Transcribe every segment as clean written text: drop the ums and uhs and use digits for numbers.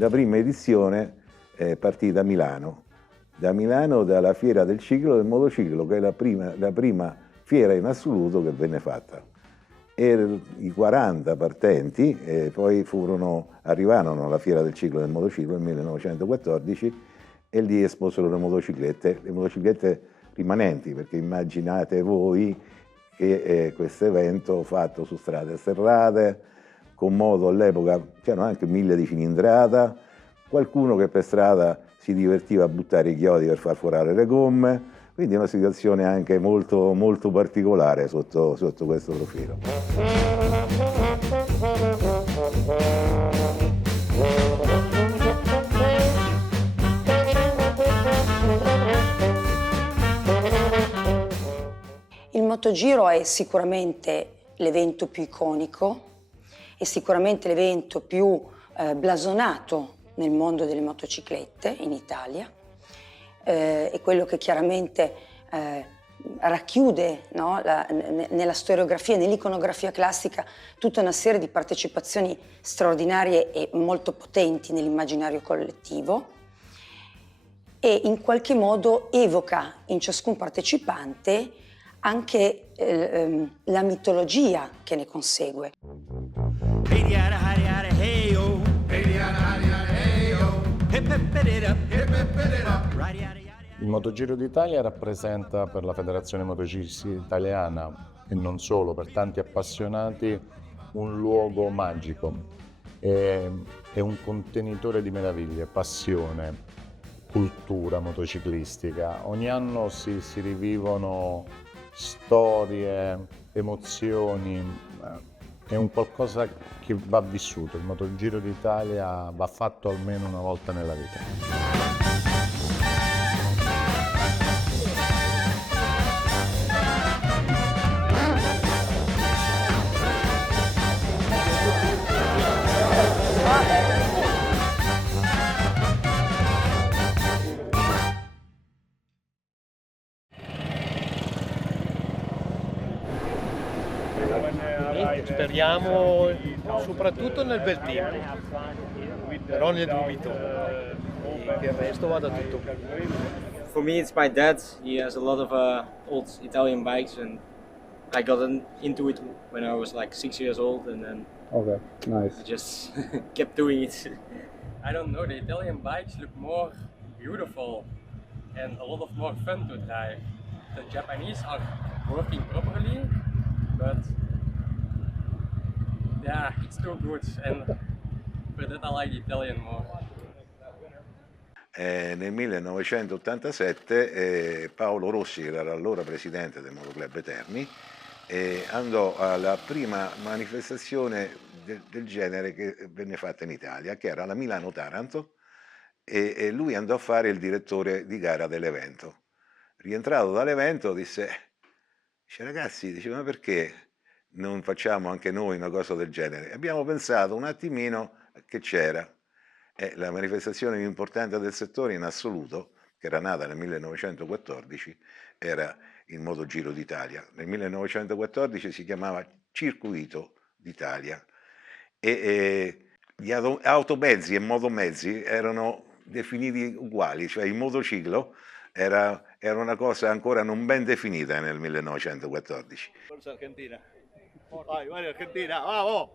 La prima edizione è partita da Milano dalla Fiera del Ciclo del Motociclo, che è la prima fiera in assoluto che venne fatta. E i 40 partenti poi arrivarono alla Fiera del Ciclo del Motociclo nel 1914 e lì esposero le motociclette rimanenti, perché immaginate voi che questo evento fatto su strade sterrate, con moto all'epoca c'erano anche 1000 di cilindrata, qualcuno che per strada si divertiva a buttare i chiodi per far forare le gomme, quindi è una situazione anche molto, molto particolare sotto questo profilo. Il Motogiro è sicuramente l'evento più iconico, è sicuramente l'evento più blasonato nel mondo delle motociclette in Italia, è quello che chiaramente racchiude, no, nella storiografia, nell'iconografia classica, tutta una serie di partecipazioni straordinarie e molto potenti nell'immaginario collettivo e in qualche modo evoca in ciascun partecipante anche la mitologia che ne consegue. Il Motogiro d'Italia rappresenta per la Federazione Motociclistica Italiana e non solo, per tanti appassionati, un luogo magico, è un contenitore di meraviglie, passione, cultura motociclistica. Ogni anno si rivivono storie, emozioni, è un qualcosa che va vissuto. Il Motogiro d'Italia va fatto almeno una volta nella vita. Speriamo soprattutto nel bel tempo, però ne dubito, che il resto vada tutto bene. For me, it's my dad. He has a lot of old Italian bikes, and I got into it when I was like 6 years old, and then I just kept doing it. I don't know, the Italian bikes look more beautiful and a lot of more fun to drive. The Japanese are working properly, but yeah, it's too good, and for that I like the Italian more. Nel 1987 Paolo Rossi, che era allora presidente del Motoclub Terni, andò alla prima manifestazione del genere che venne fatta in Italia, che era la Milano-Taranto, e lui andò a fare il direttore di gara dell'evento. Rientrato dall'evento disse ragazzi, ma perché non facciamo anche noi una cosa del genere? Abbiamo pensato un attimino che c'era la manifestazione più importante del settore in assoluto, che era nata nel 1914, era il Motogiro d'Italia. Nel 1914 si chiamava Circuito d'Italia e gli automezzi e motomezzi erano definiti uguali, cioè il motociclo era una cosa ancora non ben definita nel 1914. Forza Argentina. Vai Argentina, vamos!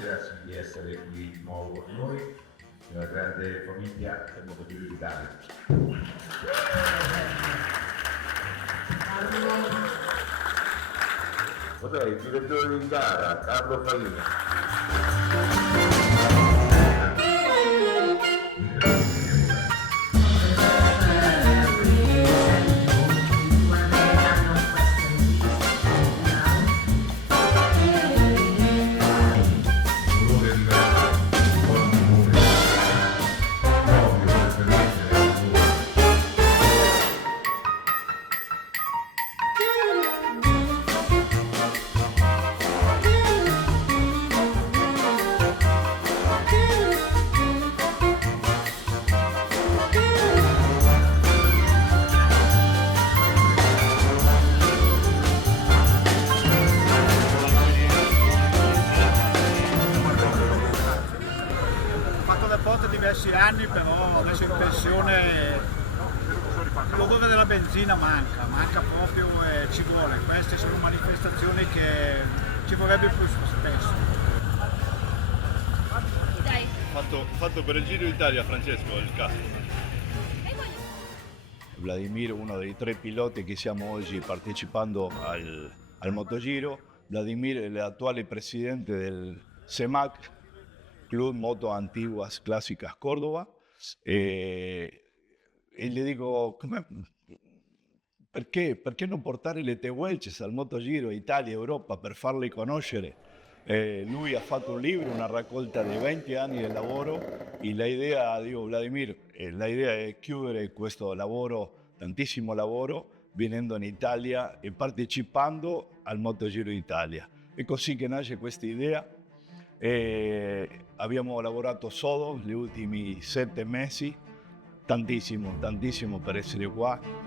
Grazie di essere qui di nuovo con noi, nella grande famiglia del Motogiro d'Italia. Ok, direttore di gara, Carlo Farina. Diversi anni, però adesso in pensione l'odore della benzina manca proprio e ci vuole. Queste sono manifestazioni che ci vorrebbe più spesso. Fatto per il Giro d'Italia, Francesco, il casco. Vladimir, uno dei 3 piloti che stiamo oggi partecipando al Motogiro. Vladimir è l'attuale presidente del CEMAC, Club Moto Antiguas Clásicas Córdoba, e gli dico, perché non portare le tehuelches al Motogiro Italia e Europa per farle conoscere? Lui ha fatto un libro, una raccolta di 20 anni di lavoro, e la idea, dico Vladimir, la idea è chiudere questo lavoro, tantissimo lavoro, venendo in Italia e partecipando al Motogiro Italia. È così che nasce questa idea. Abbiamo lavorato solo gli ultimi 7 mesi, tantissimo per essere qua.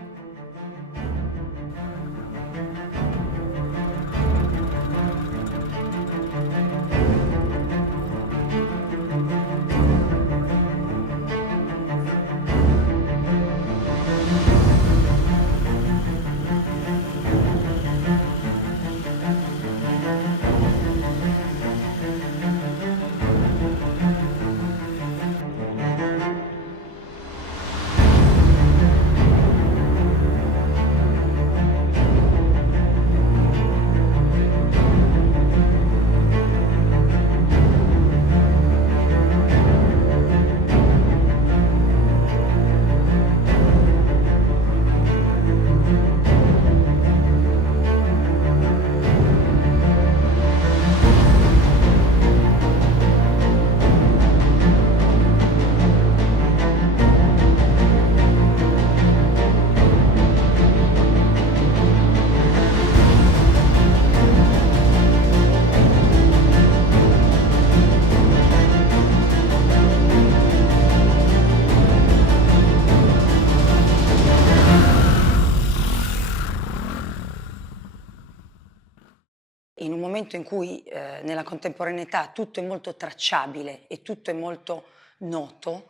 In un momento in cui nella contemporaneità tutto è molto tracciabile e tutto è molto noto,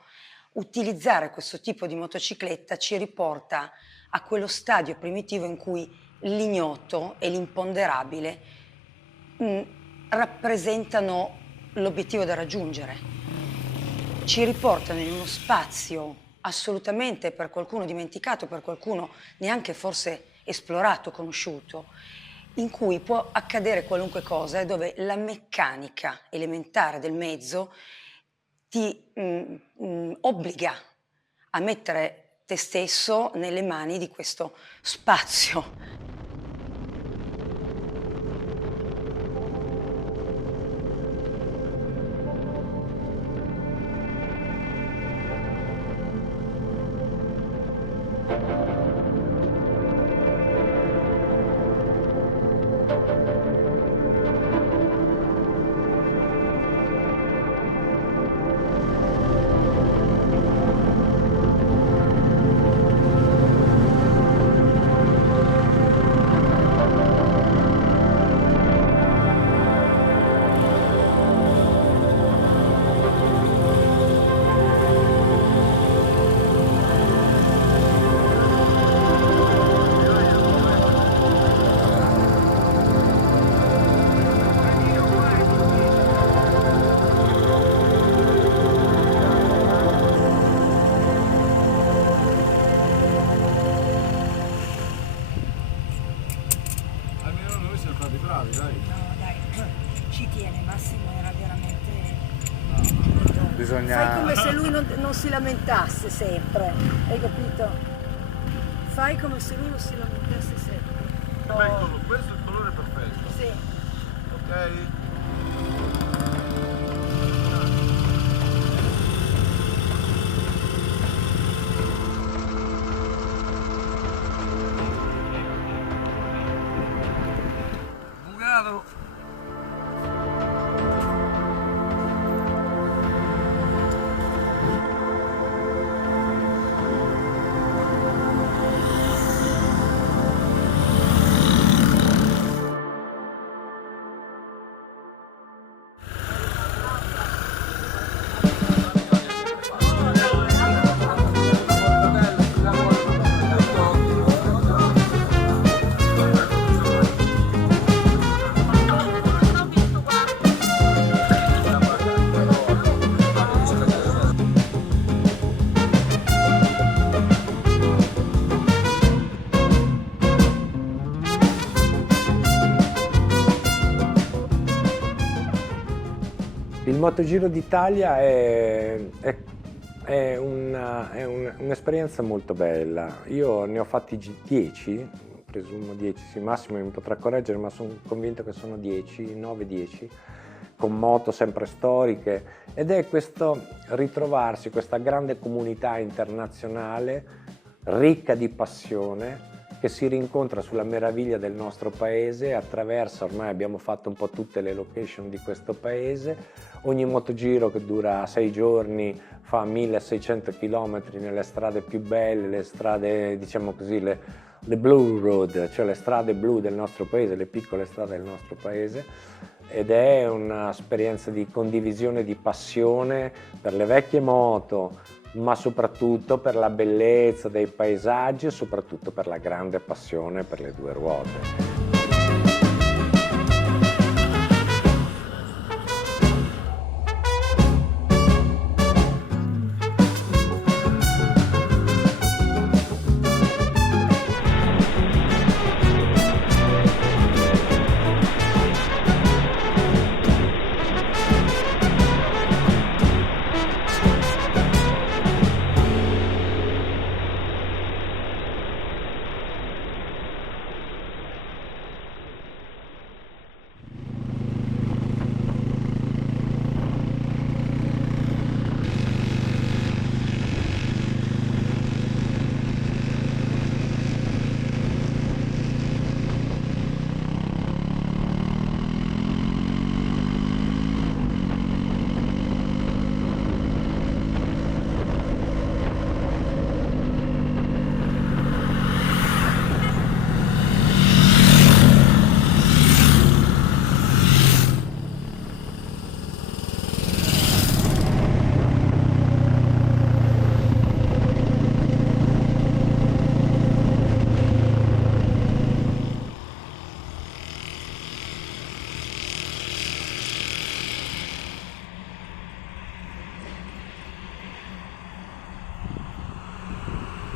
utilizzare questo tipo di motocicletta ci riporta a quello stadio primitivo in cui l'ignoto e l'imponderabile rappresentano l'obiettivo da raggiungere. Ci riportano in uno spazio assolutamente per qualcuno dimenticato, per qualcuno neanche forse esplorato, conosciuto, in cui può accadere qualunque cosa e dove la meccanica elementare del mezzo ti obbliga a mettere te stesso nelle mani di questo spazio. ci tiene, Massimo era veramente... Bisogna... Fai come se lui non si lamentasse sempre, hai capito? Fai come se lui non si lamentasse sempre. Eccolo, questo è il colore perfetto. Sì. Ok? Il Motogiro d'Italia è un'esperienza molto bella. Io ne ho fatti 10, presumo 10, sì, Massimo mi potrà correggere, ma sono convinto che sono 10, 9-10, con moto sempre storiche, ed è questo ritrovarsi, questa grande comunità internazionale ricca di passione, che si rincontra sulla meraviglia del nostro paese attraverso, ormai abbiamo fatto un po' tutte le location di questo paese, ogni motogiro che dura 6 giorni fa 1600 km nelle strade più belle, le strade, diciamo così, le blue road, cioè le strade blu del nostro paese, le piccole strade del nostro paese, ed è un'esperienza di condivisione, di passione per le vecchie moto, ma soprattutto per la bellezza dei paesaggi e soprattutto per la grande passione per le due ruote.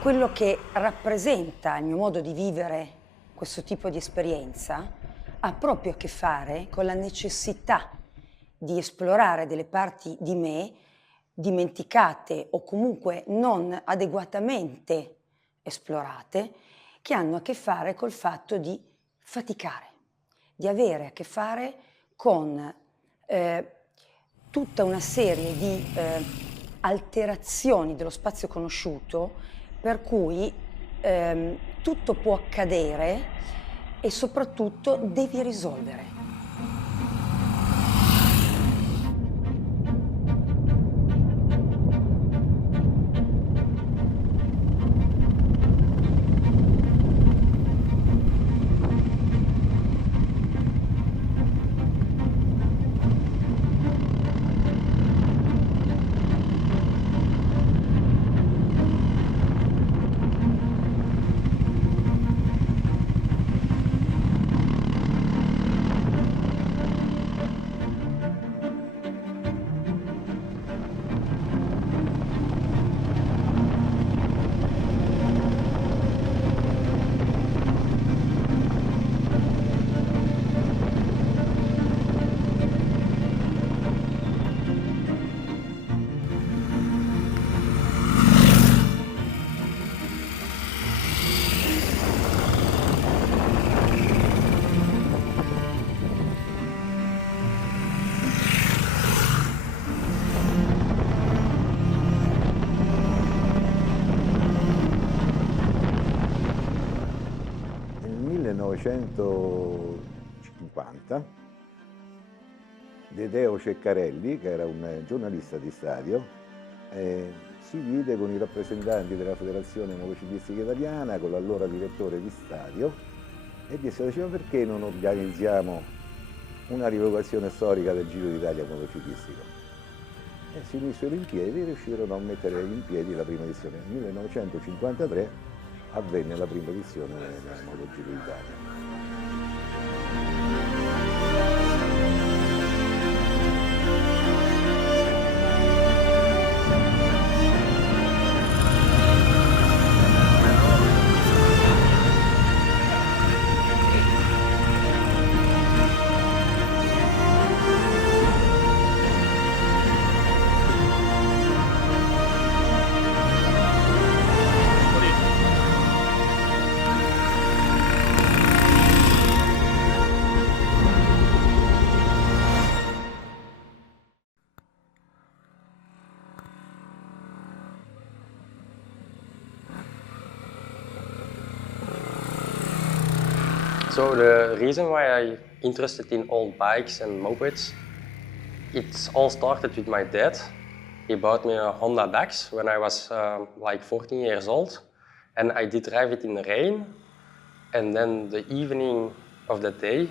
Quello che rappresenta il mio modo di vivere questo tipo di esperienza ha proprio a che fare con la necessità di esplorare delle parti di me dimenticate o comunque non adeguatamente esplorate, che hanno a che fare col fatto di faticare, di avere a che fare con tutta una serie di alterazioni dello spazio conosciuto, per cui tutto può accadere e soprattutto devi risolvere. 1950 Dedeo Ceccarelli, che era un giornalista di stadio, si vide con i rappresentanti della Federazione Motociclistica Italiana, con l'allora direttore di stadio, e diceva perché non organizziamo una rievocazione storica del Giro d'Italia motociclistico. E si misero in piedi e riuscirono a mettere in piedi la prima edizione. Nel 1953 avvenne la prima edizione del Motogiro d'Italia. So the reason why I'm interested in old bikes and mopeds, it all started with my dad. He bought me a Honda Dax when I was like 14 years old, and I did drive it in the rain. And then the evening of that day,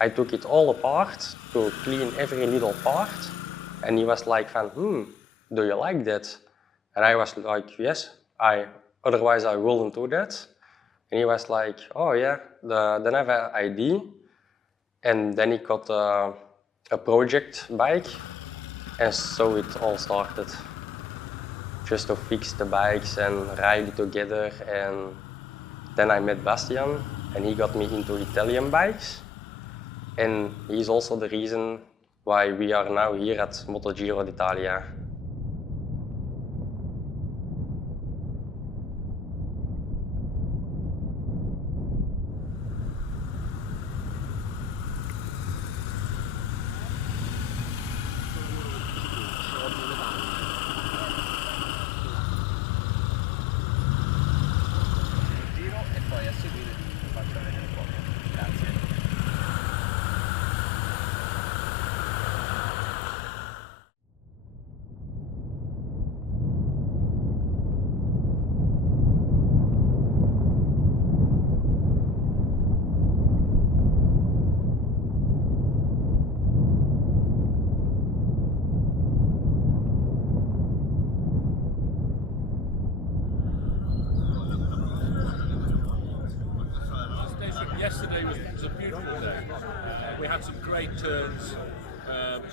I took it all apart to clean every little part. And he was like, do you like that? And I was like, yes, otherwise I wouldn't do that. And he was like, oh yeah, then I have an ID. And then he got a project bike. And so it all started. Just to fix the bikes and ride it together. And then I met Bastian, and he got me into Italian bikes. And he's also the reason why we are now here at Motogiro d'Italia. Yesterday was a beautiful day. We had some great turns,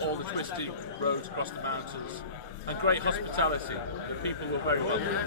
all the twisty roads across the mountains, and great hospitality. The people were very welcoming.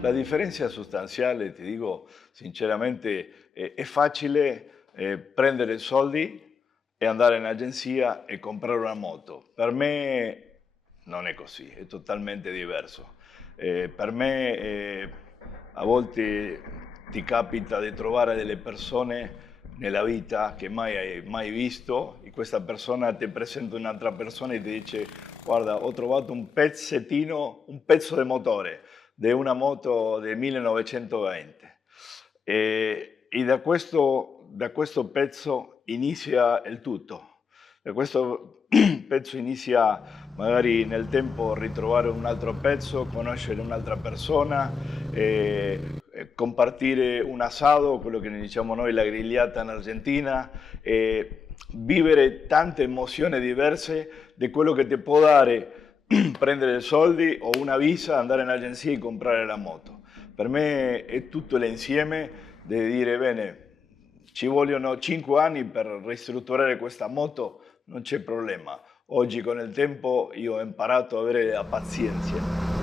La differenza sostanziale, ti dico sinceramente, è facile prendere soldi e andare in agenzia e comprare una moto. Per me non è così, è totalmente diverso. Per me a volte ti capita di trovare delle persone nella vita che mai hai visto e questa persona ti presenta un'altra persona e ti dice Guarda, ho trovato un pezzettino, un pezzo di motore di una moto del 1920 e da questo pezzo inizia il tutto. Da questo pezzo inizia magari nel tempo ritrovare un altro pezzo, conoscere un'altra persona, compartire un asado, quello che ne diciamo noi la grigliata in Argentina, vivere tante emozioni diverse di quello che ti può dare prendere soldi o una visa, andare in agenzia e comprare la moto. Per me è tutto l'insieme di dire bene, ci vogliono 5 anni per ristrutturare questa moto, non c'è problema. Oggi con il tempo io ho imparato a avere la pazienza.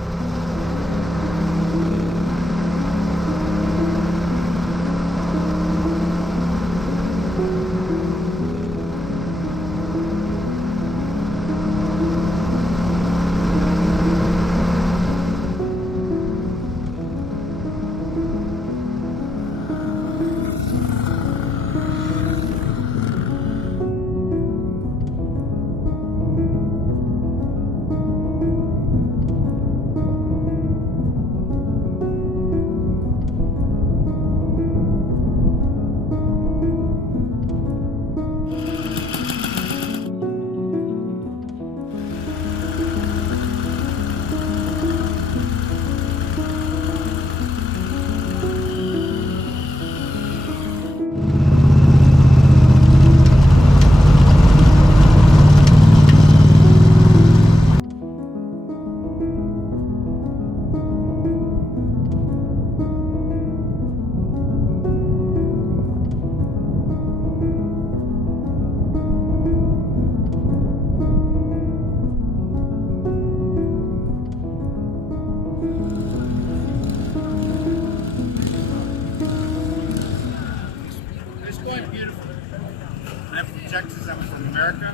Texas, I was from America,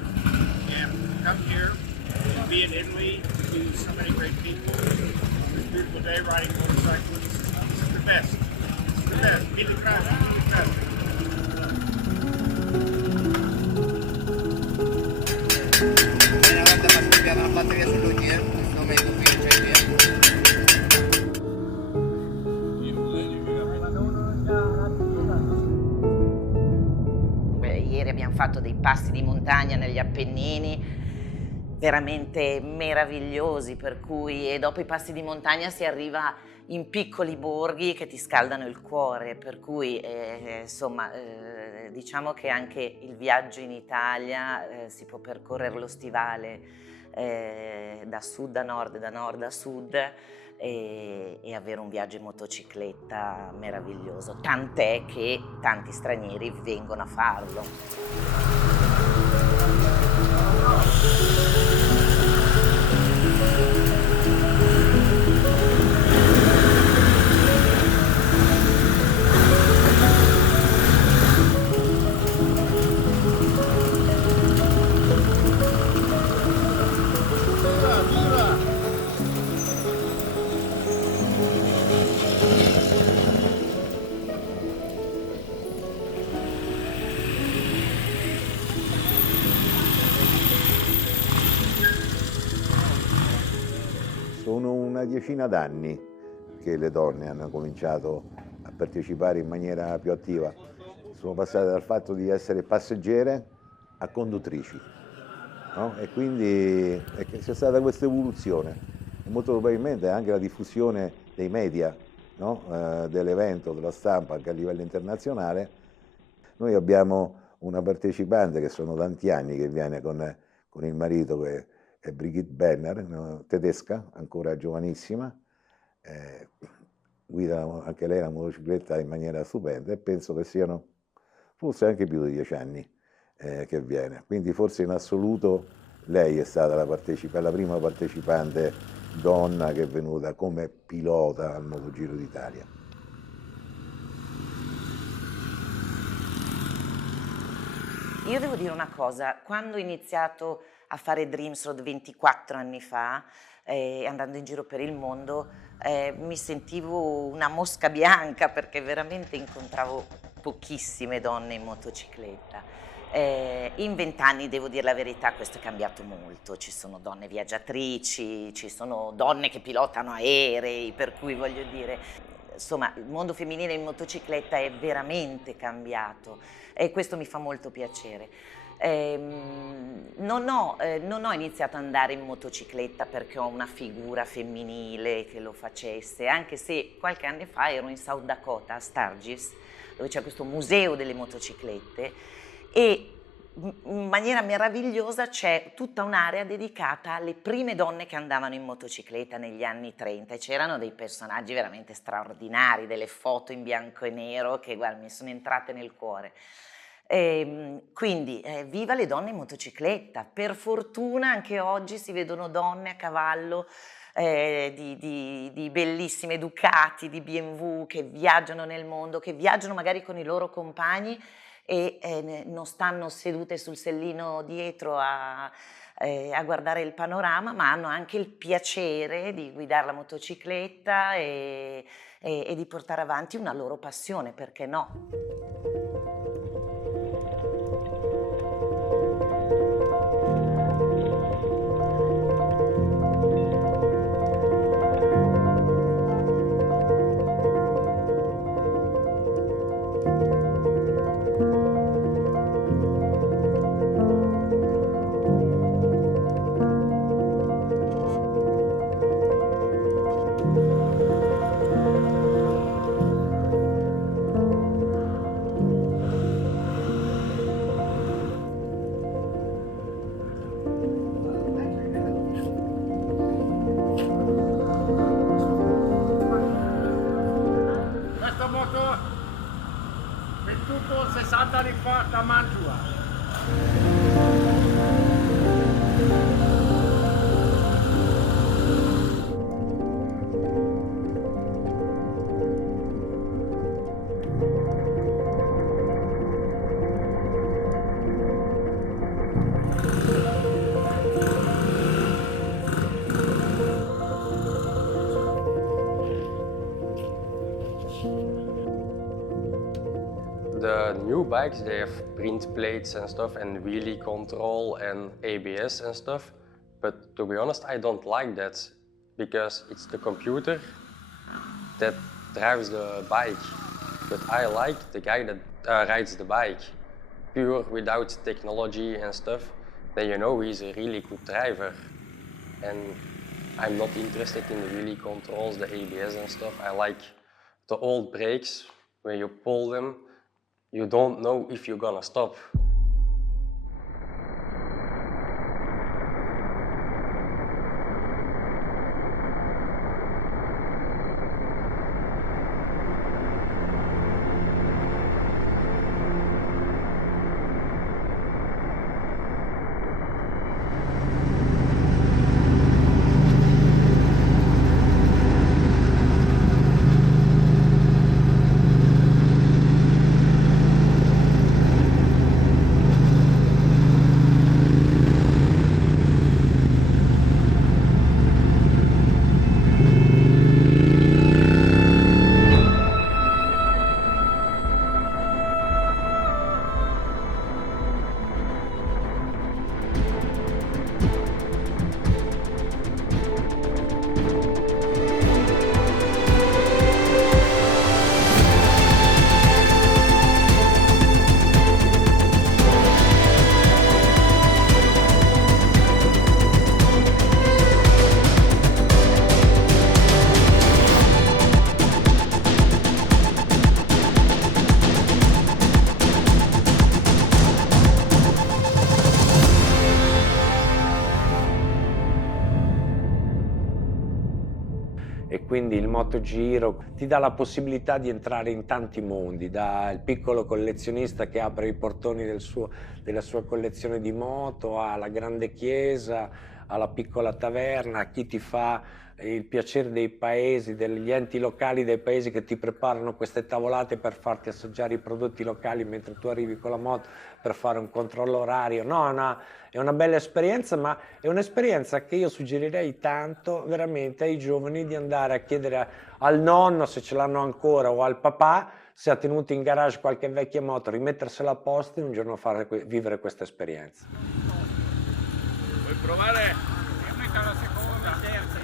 and come here and be in Italy, meet so many great people. This beautiful day riding motorcycles, this is the best. It's the best. Mille grazie, mille grazie. Avanti a scoppiare la batteria sull'oggi, in questo momento qui non c'è niente. Ieri abbiamo fatto dei passi di montagna negli Appennini veramente meravigliosi, per cui e dopo i passi di montagna si arriva in piccoli borghi che ti scaldano il cuore, per cui insomma diciamo che anche il viaggio in Italia si può percorrere lo stivale da sud a nord, da nord a sud e avere un viaggio in motocicletta meraviglioso, tant'è che tanti stranieri vengono a farlo. Sono una decina d'anni che le donne hanno cominciato a partecipare in maniera più attiva. Sono passate dal fatto di essere passeggere a conduttrici, no? E quindi c'è stata questa evoluzione e molto probabilmente anche la diffusione dei media, no? Dell'evento, della stampa anche a livello internazionale. Noi abbiamo una partecipante che sono tanti anni che viene con il marito che è Brigitte Benner, tedesca, ancora giovanissima, guida anche lei la motocicletta in maniera stupenda e penso che siano forse anche più di 10 anni che viene. Quindi forse in assoluto lei è stata la prima partecipante donna che è venuta come pilota al Motogiro d'Italia. Io devo dire una cosa, quando ho iniziato a fare Dreams Road 24 anni fa, andando in giro per il mondo, mi sentivo una mosca bianca perché veramente incontravo pochissime donne in motocicletta. In 20 anni, devo dire la verità, questo è cambiato molto, ci sono donne viaggiatrici, ci sono donne che pilotano aerei, per cui voglio dire, insomma, il mondo femminile in motocicletta è veramente cambiato e questo mi fa molto piacere. Non ho iniziato ad andare in motocicletta perché ho una figura femminile che lo facesse, anche se qualche anno fa ero in South Dakota, a Sturgis, dove c'è questo museo delle motociclette, e in maniera meravigliosa c'è tutta un'area dedicata alle prime donne che andavano in motocicletta negli anni 30 e c'erano dei personaggi veramente straordinari, delle foto in bianco e nero che, guarda, mi sono entrate nel cuore. Quindi viva le donne in motocicletta, per fortuna anche oggi si vedono donne a cavallo di bellissime Ducati, di BMW, che viaggiano nel mondo, che viaggiano magari con i loro compagni e non stanno sedute sul sellino dietro a guardare il panorama, ma hanno anche il piacere di guidare la motocicletta e di portare avanti una loro passione, perché no? Questa moto venduto 60 anni fa da Mantua. The new bikes, they have print plates and stuff and wheelie control and ABS and stuff. But to be honest, I don't like that because it's the computer that drives the bike. But I like the guy that rides the bike, pure without technology and stuff. Then you know he's a really good driver. And I'm not interested in the wheelie controls, the ABS and stuff. I like the old brakes, when you pull them, you don't know if you're gonna stop. E quindi il Motogiro ti dà la possibilità di entrare in tanti mondi, dal piccolo collezionista che apre i portoni della sua collezione di moto, alla grande chiesa, alla piccola taverna, a chi ti fa il piacere dei paesi, degli enti locali dei paesi che ti preparano queste tavolate per farti assaggiare i prodotti locali mentre tu arrivi con la moto per fare un controllo orario. No, no, è una bella esperienza, ma è un'esperienza che io suggerirei tanto veramente ai giovani di andare a chiedere al nonno, se ce l'hanno ancora, o al papà, se ha tenuto in garage qualche vecchia moto, rimettersela a posto e un giorno vivere questa esperienza. Vuoi provare? La seconda, terza.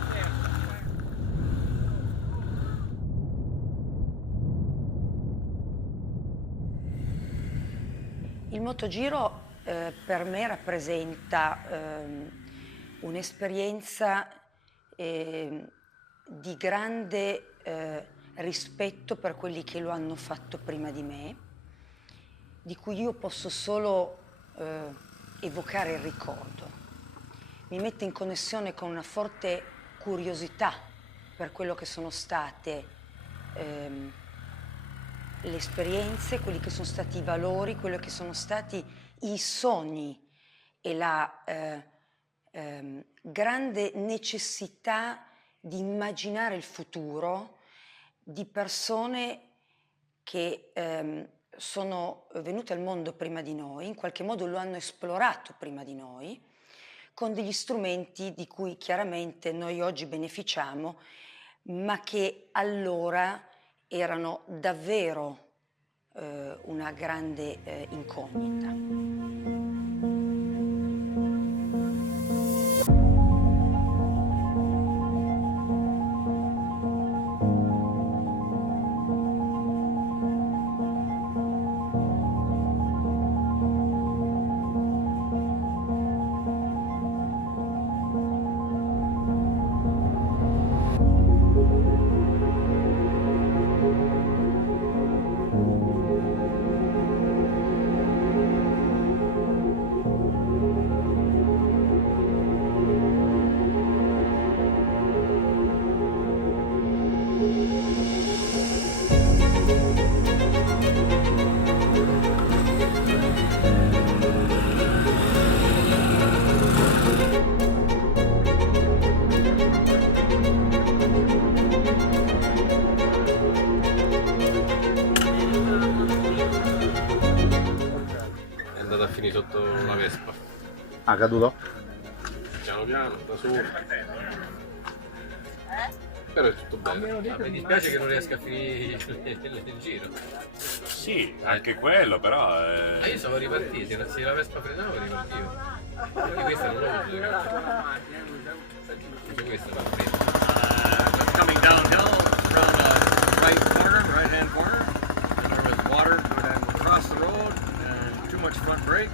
Il Motogiro per me rappresenta un'esperienza di grande rispetto per quelli che lo hanno fatto prima di me, di cui io posso solo evocare il ricordo. Mi mette in connessione con una forte curiosità per quello che sono state le esperienze, quelli che sono stati i valori, quelli che sono stati i sogni e la grande necessità di immaginare il futuro di persone che sono venute al mondo prima di noi, in qualche modo lo hanno esplorato prima di noi, con degli strumenti di cui chiaramente noi oggi beneficiamo, ma che allora erano davvero una grande incognita. Sotto la Vespa. Ah, caduto? Piano piano, da solo. Però è tutto bello. Mi dispiace che non riesca a finire il giro. Sì, anche quello, però. Ma io stavo ripartito, se la Vespa frenava ripartivo. Quindi questa non l'ho usato. Questa va prima. Coming downhill from right hand corner, and there was water across the road. Too much front brake.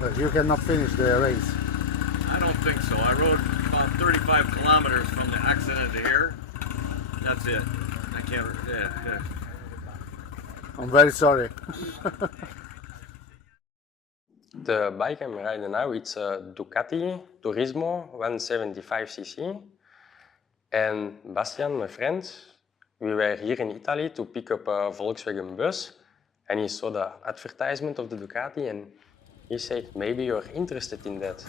But you cannot finish the race. I don't think so. I rode about 35 kilometers from the accident to here. That's it. I can't. Yeah. I'm very sorry. The bike I'm riding now, it's a Ducati Turismo 175cc. And Bastian, my friend, we were here in Italy to pick up a Volkswagen bus, and he saw the advertisement of the Ducati and he said, maybe you're interested in that.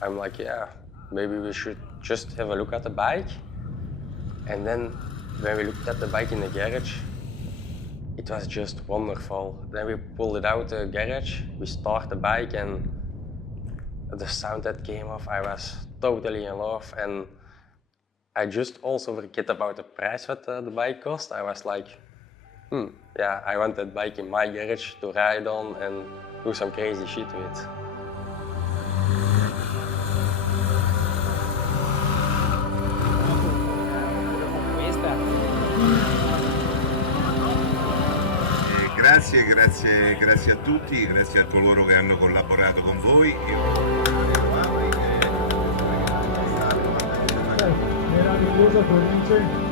I'm like, yeah, maybe we should just have a look at the bike. And then when we looked at the bike in the garage, it was just wonderful. Then we pulled it out the garage, we started the bike, and the sound that came off, I was totally in love. And I just also forget about the price what the bike cost. I was like, yeah, I want that bike in my garage to ride on and do some crazy shit with. Grazie a tutti, grazie a coloro che hanno collaborato con voi. Meravigliosa provincia.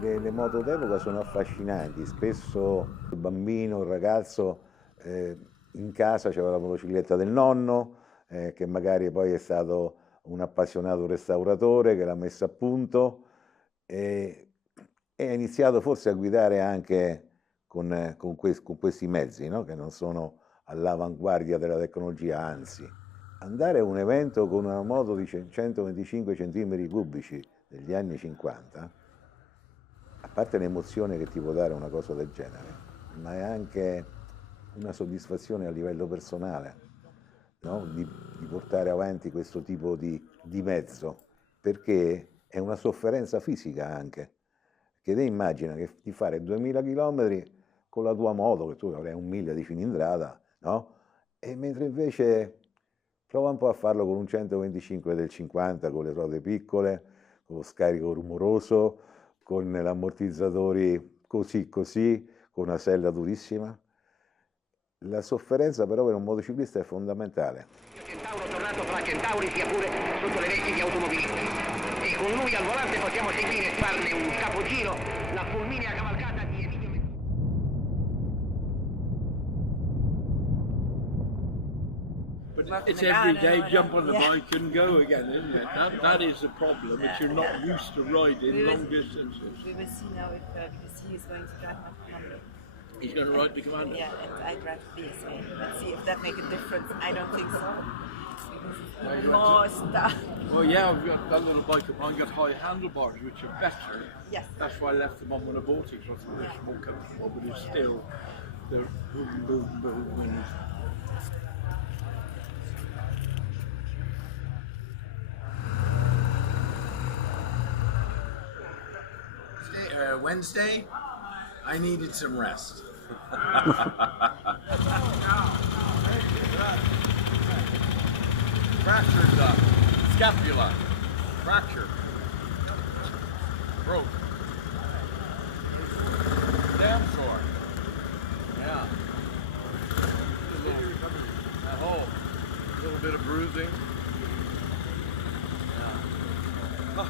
Le moto d'epoca sono affascinanti, spesso il bambino, il ragazzo in casa c'aveva la motocicletta del nonno, che magari poi è stato un appassionato restauratore che l'ha messa a punto, e e ha iniziato forse a guidare anche con questi mezzi, no? Che non sono all'avanguardia della tecnologia, anzi. Andare a un evento con una moto di 125 centimetri cubici degli anni 50, a parte l'emozione che ti può dare una cosa del genere, ma è anche una soddisfazione a livello personale, no? Di portare avanti questo tipo di mezzo, perché è una sofferenza fisica anche. Che te immagina che di fare 2000 km con la tua moto, che tu avrai 1000 di cilindrata, no? E mentre invece prova un po' a farlo con un 125 del 50, con le ruote piccole, con lo scarico rumoroso, con gli ammortizzatori così, con una sella durissima. La sofferenza però per un motociclista è fondamentale. Centauro tornato tra centauri sia pure sotto le vesti di automobilisti. E con lui al volante possiamo seguire, farne un capogiro, la fulminea cavalcata di Emilio. But it's every day jump on the bike and go again, isn't it? That is the problem, that you're not used to riding long distances. We will see now if because he is going to drive my Commander. He's going to ride the Commander? Yeah, and I drive BSA. Let's see if that makes a difference. I don't think so. Because more stuff. Well, yeah, I've got that little bike up. I've got high handlebars, which are better. Yes. That's why I left them on when I bought it, because I thought it was more comfortable, but it's still the boom, boom, boom. And Wednesday, I needed some rest. Fractured scapula. Fracture. Broke. Damn sore. Yeah. That hole. A little bit of bruising. Yeah. Oh.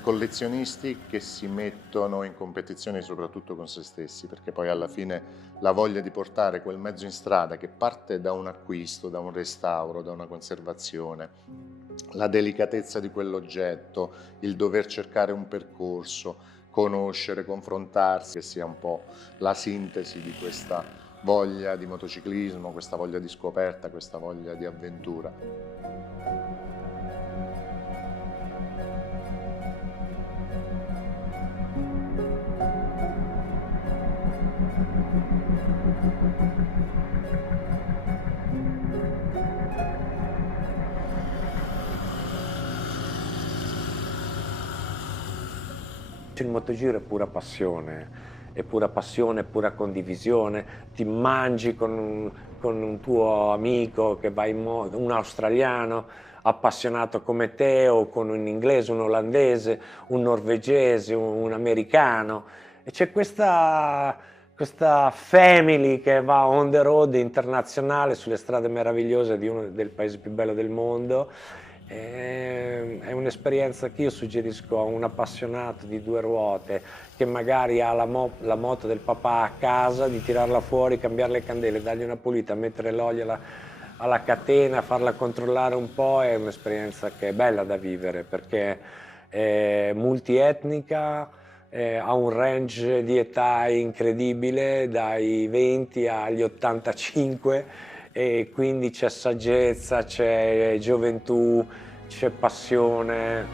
Collezionisti che si mettono in competizione soprattutto con se stessi, perché poi alla fine la voglia di portare quel mezzo in strada che parte da un acquisto, da un restauro, da una conservazione, la delicatezza di quell'oggetto, il dover cercare un percorso, conoscere, confrontarsi, che sia un po' la sintesi di questa voglia di motociclismo, questa voglia di scoperta, questa voglia di avventura. Il motogiro è pura passione, pura condivisione, ti mangi con un tuo amico che va in moto, un australiano appassionato come te, o con un inglese, un olandese, un norvegese, un americano, e c'è questa family che va on the road internazionale sulle strade meravigliose del paese più bello del mondo. È un'esperienza che io suggerisco a un appassionato di due ruote che magari ha la moto del papà a casa, di tirarla fuori, cambiare le candele, dargli una pulita, mettere l'olio alla catena, farla controllare un po'. È un'esperienza che è bella da vivere perché è multietnica, ha un range di età incredibile, dai 20 agli 85, e quindi c'è saggezza, c'è gioventù, c'è passione.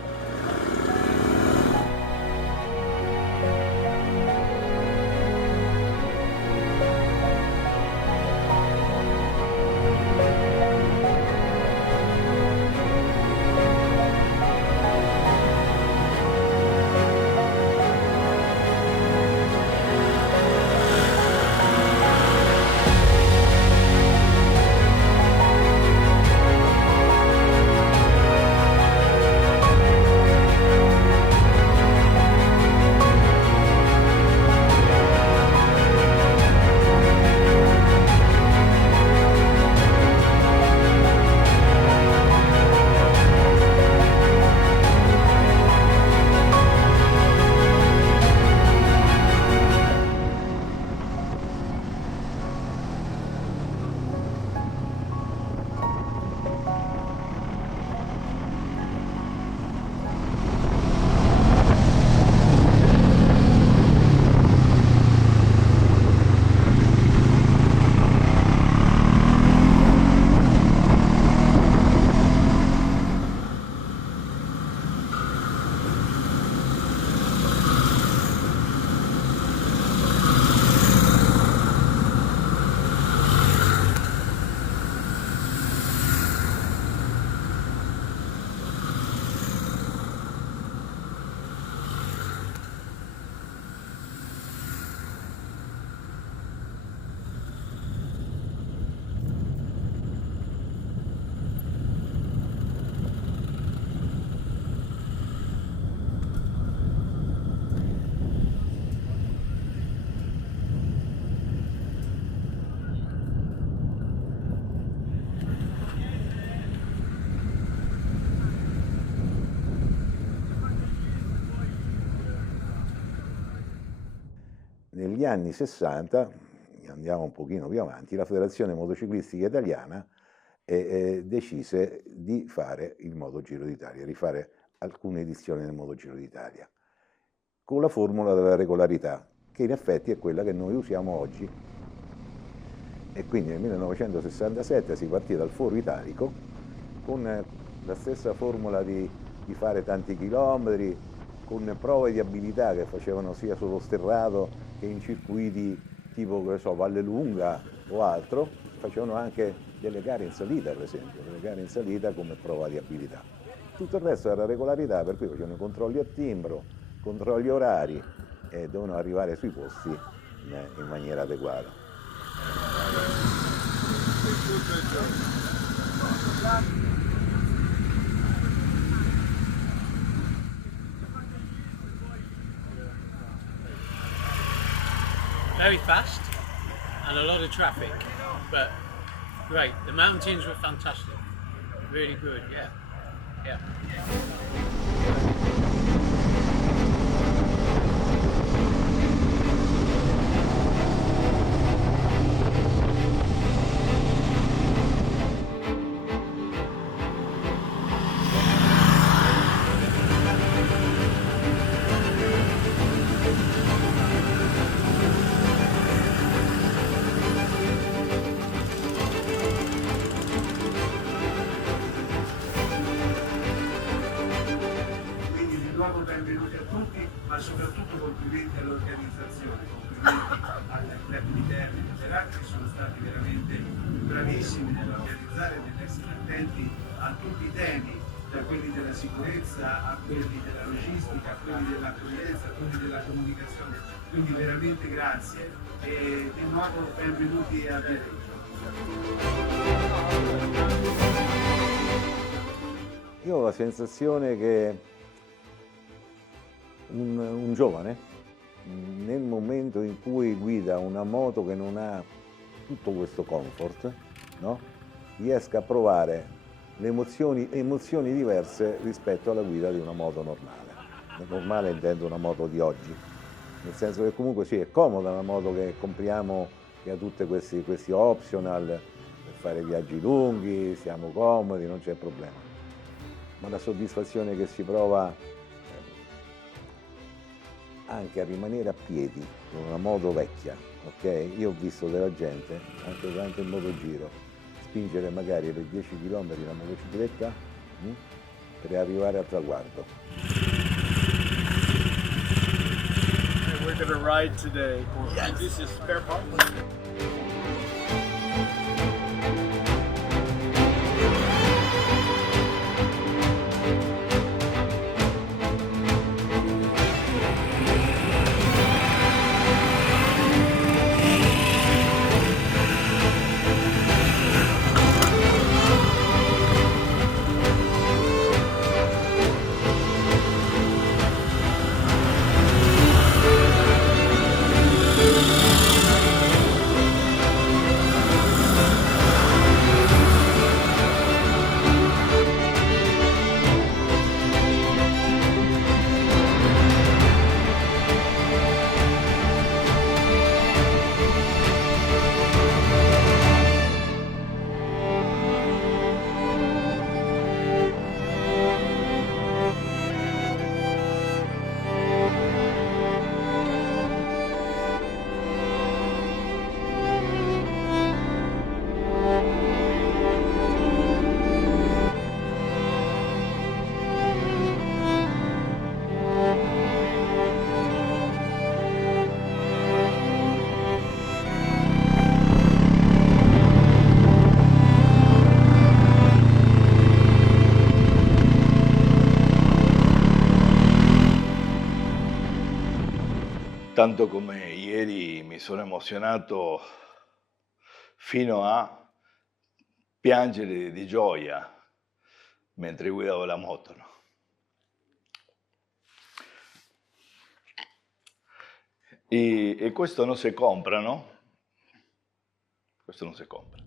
negli anni 60, andiamo un pochino più avanti, la Federazione Motociclistica Italiana decise di fare il Motogiro d'Italia, di fare alcune edizioni del Motogiro d'Italia, con la formula della regolarità, che in effetti è quella che noi usiamo oggi. E quindi nel 1967 si partì dal Foro Italico con la stessa formula di fare tanti chilometri, con prove di abilità che facevano sia sullo sterrato che in circuiti tipo, che so, Valle Lunga o altro, facevano anche delle gare in salita, per esempio, delle gare in salita come prova di abilità. Tutto il resto era regolarità, per cui facevano i controlli a timbro, controlli orari e dovevano arrivare sui posti in maniera adeguata. Very fast and a lot of traffic, but great. The mountains were fantastic, really good, yeah. Benvenuti a tutti, ma soprattutto complimenti all'organizzazione, complimenti al club di Terni e che sono stati veramente bravissimi nell'organizzare e nell'essere attenti a tutti i temi, da quelli della sicurezza a quelli della logistica, a quelli dell'accoglienza, a quelli della comunicazione. Quindi veramente grazie e di nuovo benvenuti a Viareggio. Io ho la sensazione che un giovane, nel momento in cui guida una moto che non ha tutto questo comfort, no? Riesca a provare le emozioni diverse rispetto alla guida di una moto normale. Normale intendo una moto di oggi, nel senso che comunque sì, è comoda una moto che compriamo, che ha tutti questi optional per fare viaggi lunghi, siamo comodi, non c'è problema. Ma la soddisfazione che si prova anche a rimanere a piedi con una moto vecchia, ok? Io ho visto della gente, anche durante il Motogiro, spingere magari per 10 km la motocicletta per arrivare al traguardo. We're going to ride today. Yes. This is spare parts. Tanto come ieri mi sono emozionato fino a piangere di gioia mentre guidavo la moto. No? E questo non si compra, no? Questo non si compra.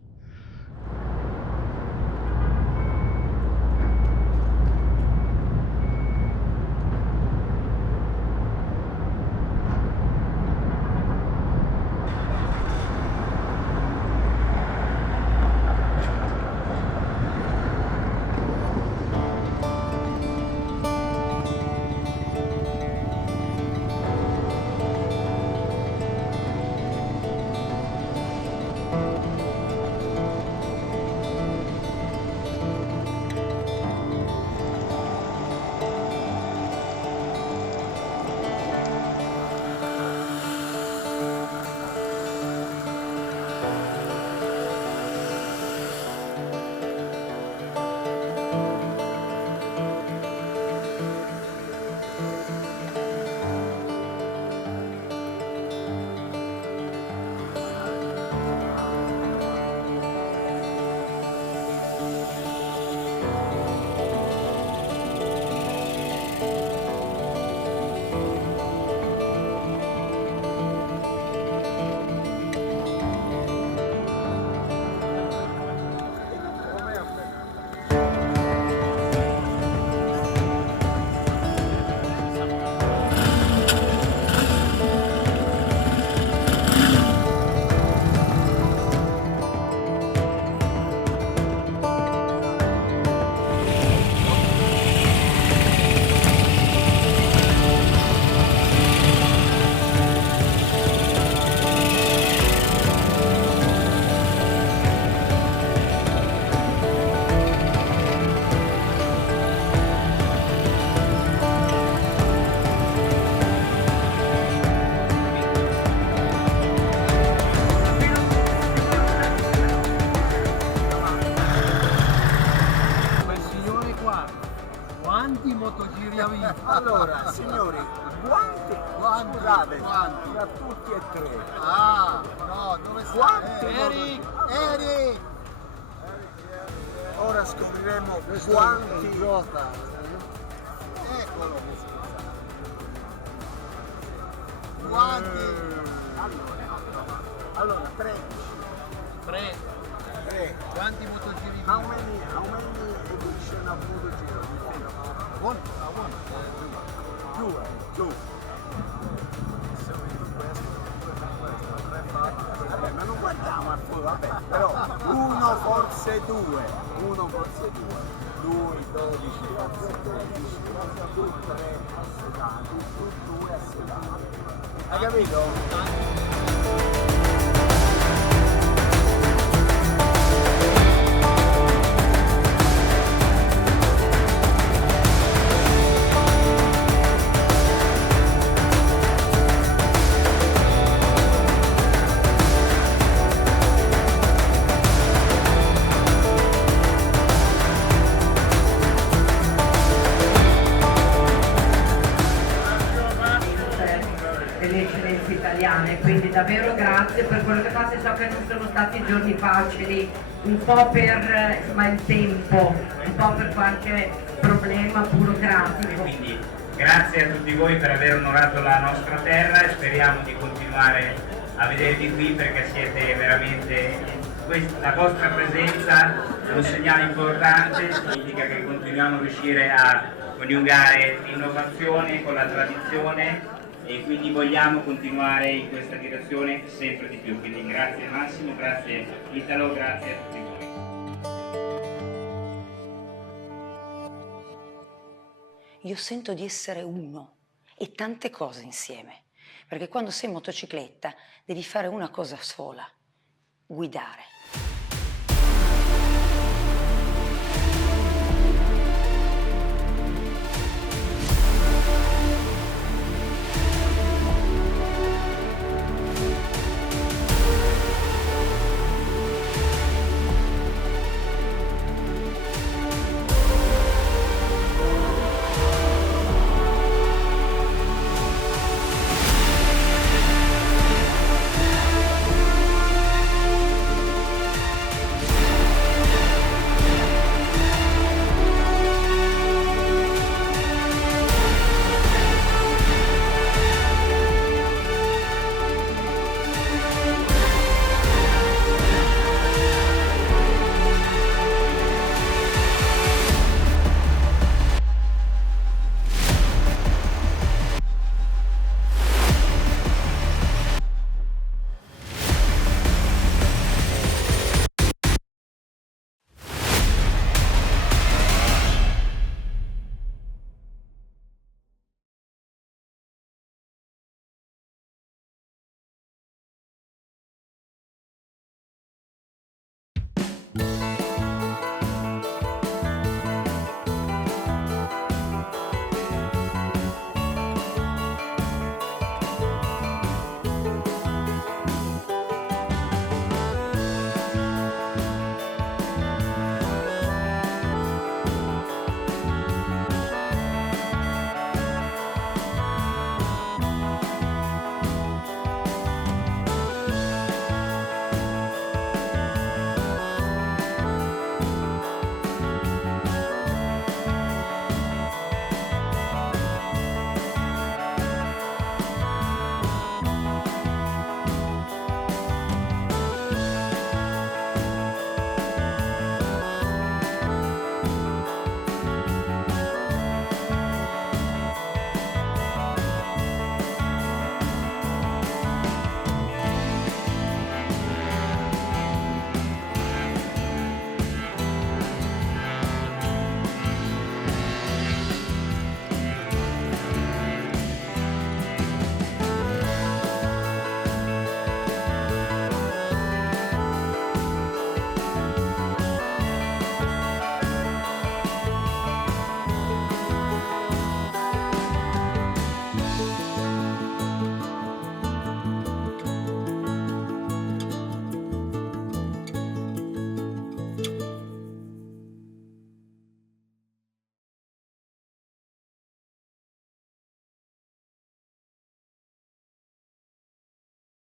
tutti e tre. Ah, no, dove Quanti? Eric! Ora scopriremo quanti. Eccolo. Quanti? Allora, 13. 3. Quanti motogiri? How many edition of motogiri? One. Two. Ma non guardiamo a fuoco, vabbè, però uno forse due, 2, 12, forse 13, tu 3 assedati, tu 2 assedati. Hai capito? delle eccellenze italiane, quindi davvero grazie per quello che fate. So che non sono stati giorni facili, un po' per insomma, il tempo, un po' per qualche problema burocratico. Quindi grazie a tutti voi per aver onorato la nostra terra e speriamo di continuare a vedervi qui perché siete veramente, la vostra presenza è un segnale importante, significa che continuiamo a riuscire a coniugare l'innovazione con la tradizione e quindi vogliamo continuare in questa direzione sempre di più. Quindi grazie Massimo, grazie Italo, grazie a tutti voi. Io sento di essere uno e tante cose insieme, perché quando sei in motocicletta devi fare una cosa sola, guidare.